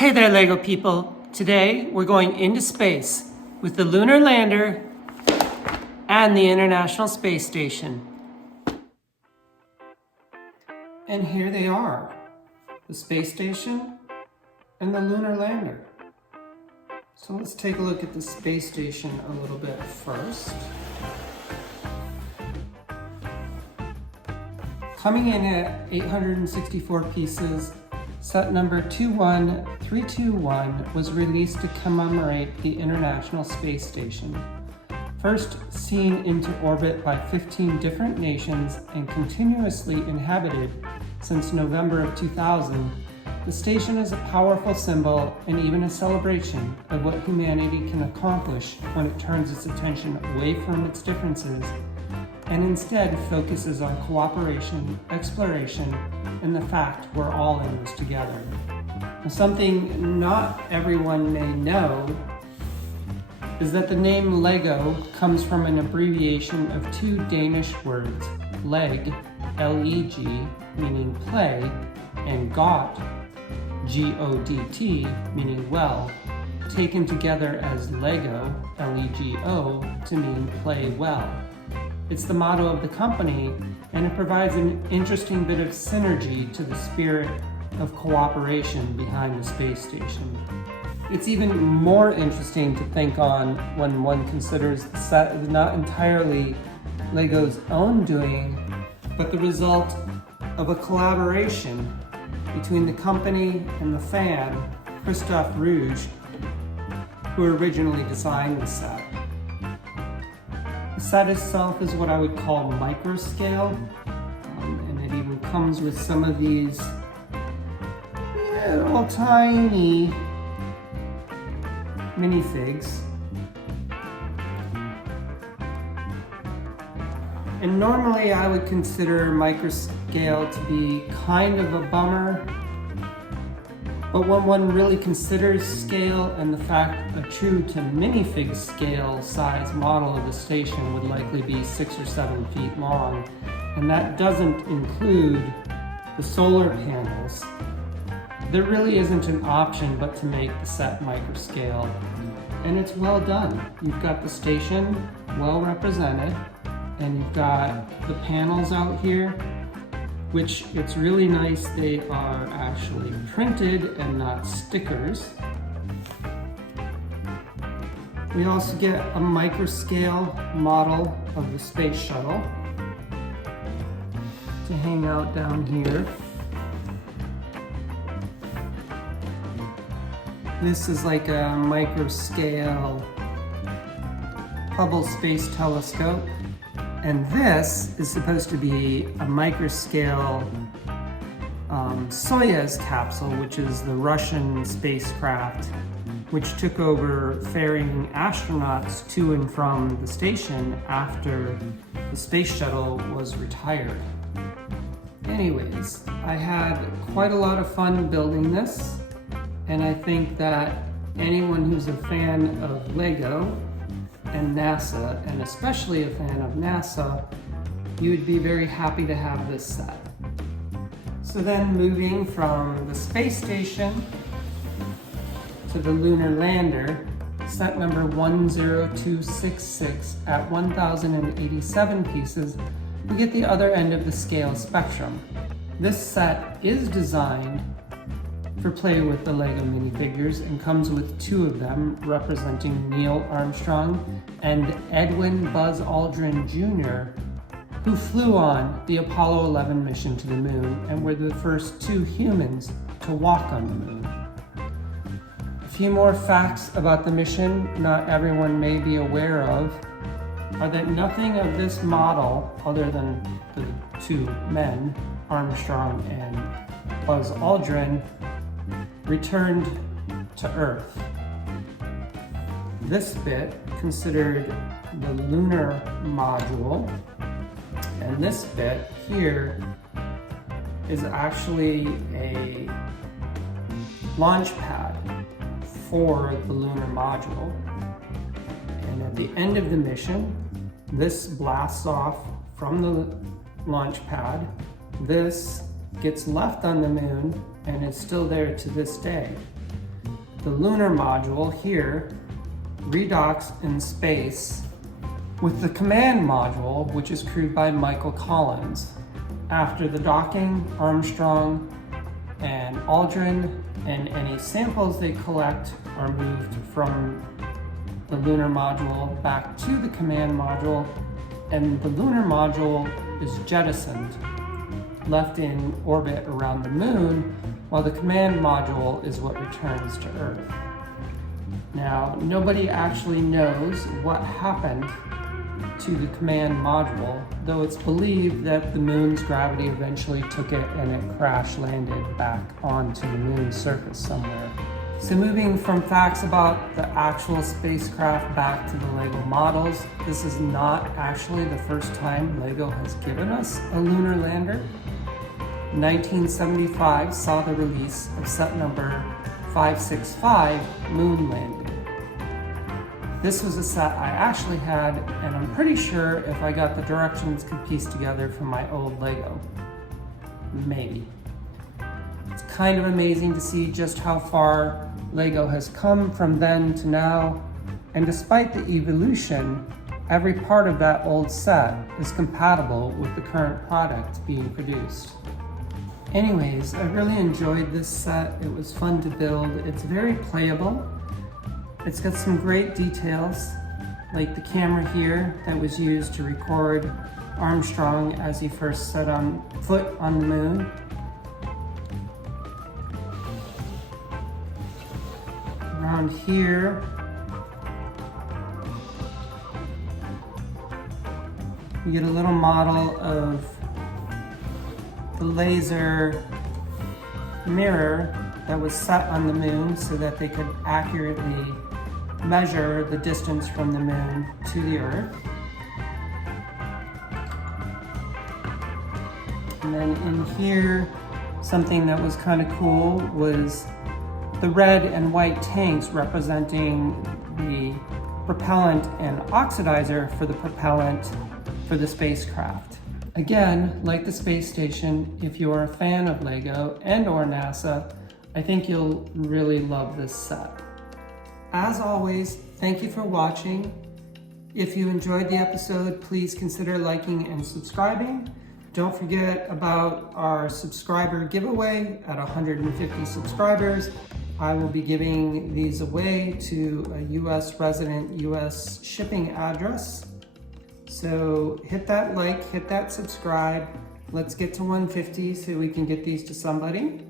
Hey there, LEGO people. Today, we're going into space with the Lunar Lander and the International Space Station. And here they are, the space station and the Lunar Lander. So let's take a look at the space station a little bit first. Coming in at 864 pieces, set number 21321 was released to commemorate the International Space Station. First seen into orbit by 15 different nations and continuously inhabited since November of 2000, the station is a powerful symbol and even a celebration of what humanity can accomplish when it turns its attention away from its differences and instead focuses on cooperation, exploration, and the fact we're all in this together. Now, something not everyone may know is that the name LEGO comes from an abbreviation of two Danish words, leg, L-E-G, meaning play, and got, G-O-D-T, meaning well, taken together as Lego, L-E-G-O, to mean play well. It's the motto of the company, and it provides an interesting bit of synergy to the spirit of cooperation behind the space station. It's even more interesting to think on when one considers the set is not entirely LEGO's own doing, but the result of a collaboration between the company and the fan, Christophe Rouge, who originally designed the set. The set itself is what I would call micro scale, and it even comes with some of these little tiny minifigs. And normally I would consider micro scale to be kind of a bummer, but when one really considers scale and the fact a true to minifig scale size model of the station would likely be 6 or 7 feet long, and that doesn't include the solar panels, there really isn't an option but to make the set micro scale. And it's well done. You've got the station well represented, and you've got the panels out here, which it's really nice they are actually printed and not stickers. We also get a micro scale model of the space shuttle to hang out down here. This is like a micro scale Hubble Space Telescope. And this is supposed to be a micro-scale Soyuz capsule, which is the Russian spacecraft which took over ferrying astronauts to and from the station after the space shuttle was retired. Anyways, I had quite a lot of fun building this, and I think that anyone who's a fan of LEGO and NASA, and especially a fan of NASA, you would be very happy to have this set. So then moving from the space station to the Lunar Lander, set number 10266 at 1,087 pieces, we get the other end of the scale spectrum. This set is designed for play with the LEGO minifigures and comes with two of them representing Neil Armstrong and Edwin Buzz Aldrin Jr., who flew on the Apollo 11 mission to the moon and were the first two humans to walk on the moon. A few more facts about the mission not everyone may be aware of are that nothing of this model, other than the two men, Armstrong and Buzz Aldrin, returned to Earth. This bit, considered the lunar module, and this bit here is actually a launch pad for the lunar module. And at the end of the mission, this blasts off from the launch pad. This gets left on the moon and is still there to this day. the lunar module here redocks in space with the command module, which is crewed by Michael Collins. After the docking, Armstrong and Aldrin and any samples they collect are moved from the lunar module back to the command module, and the lunar module is jettisoned, left in orbit around the moon, while the command module is what returns to Earth. Now, nobody actually knows what happened to the command module, though it's believed that the moon's gravity eventually took it and it crash landed back onto the moon's surface somewhere. So moving from facts about the actual spacecraft back to the LEGO models, this is not actually the first time LEGO has given us a lunar lander. 1975 saw the release of set number 565, Moon Landing. This was a set I actually had, and I'm pretty sure if I got the directions could piece together from my old LEGO. Maybe. It's kind of amazing to see just how far LEGO has come from then to now, and despite the evolution, every part of that old set is compatible with the current product being produced. Anyways, I really enjoyed this set. It was fun to build. It's very playable. It's got some great details, like the camera here that was used to record Armstrong as he first set foot on the moon. Around here, you get a little model of the laser mirror that was set on the moon so that they could accurately measure the distance from the moon to the Earth. And then in here, something that was kind of cool was the red and white tanks representing the propellant and oxidizer for the propellant for the spacecraft. Again, like the space station, if you're a fan of LEGO and/or NASA, I think you'll really love this set. As always, thank you for watching. If you enjoyed the episode, please consider liking and subscribing. Don't forget about our subscriber giveaway at 150 subscribers. I will be giving these away to a US resident, US shipping address. So hit that like, hit that subscribe. Let's get to 150 so we can get these to somebody.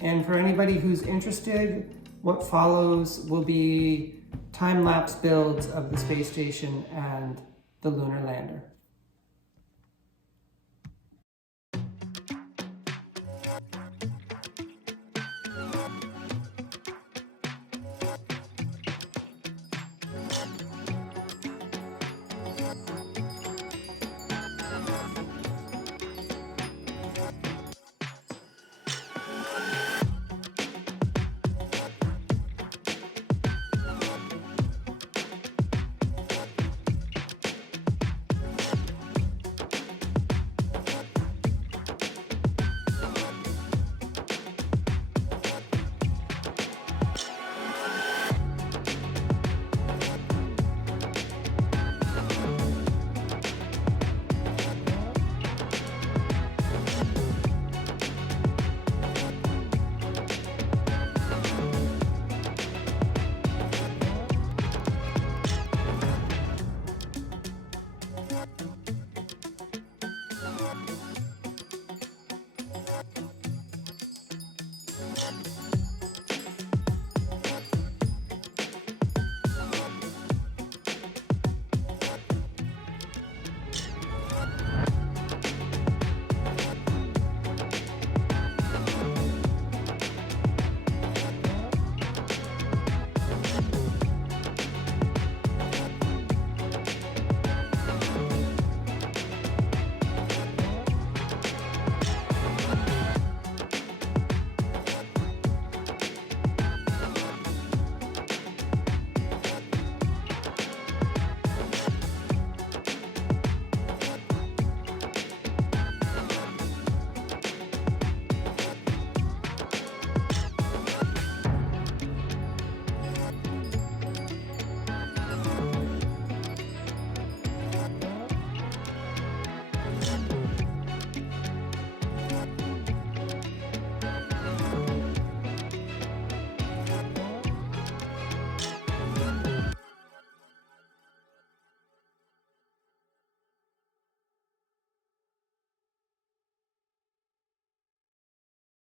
And for anybody who's interested, what follows will be time-lapse builds of the space station and the lunar lander.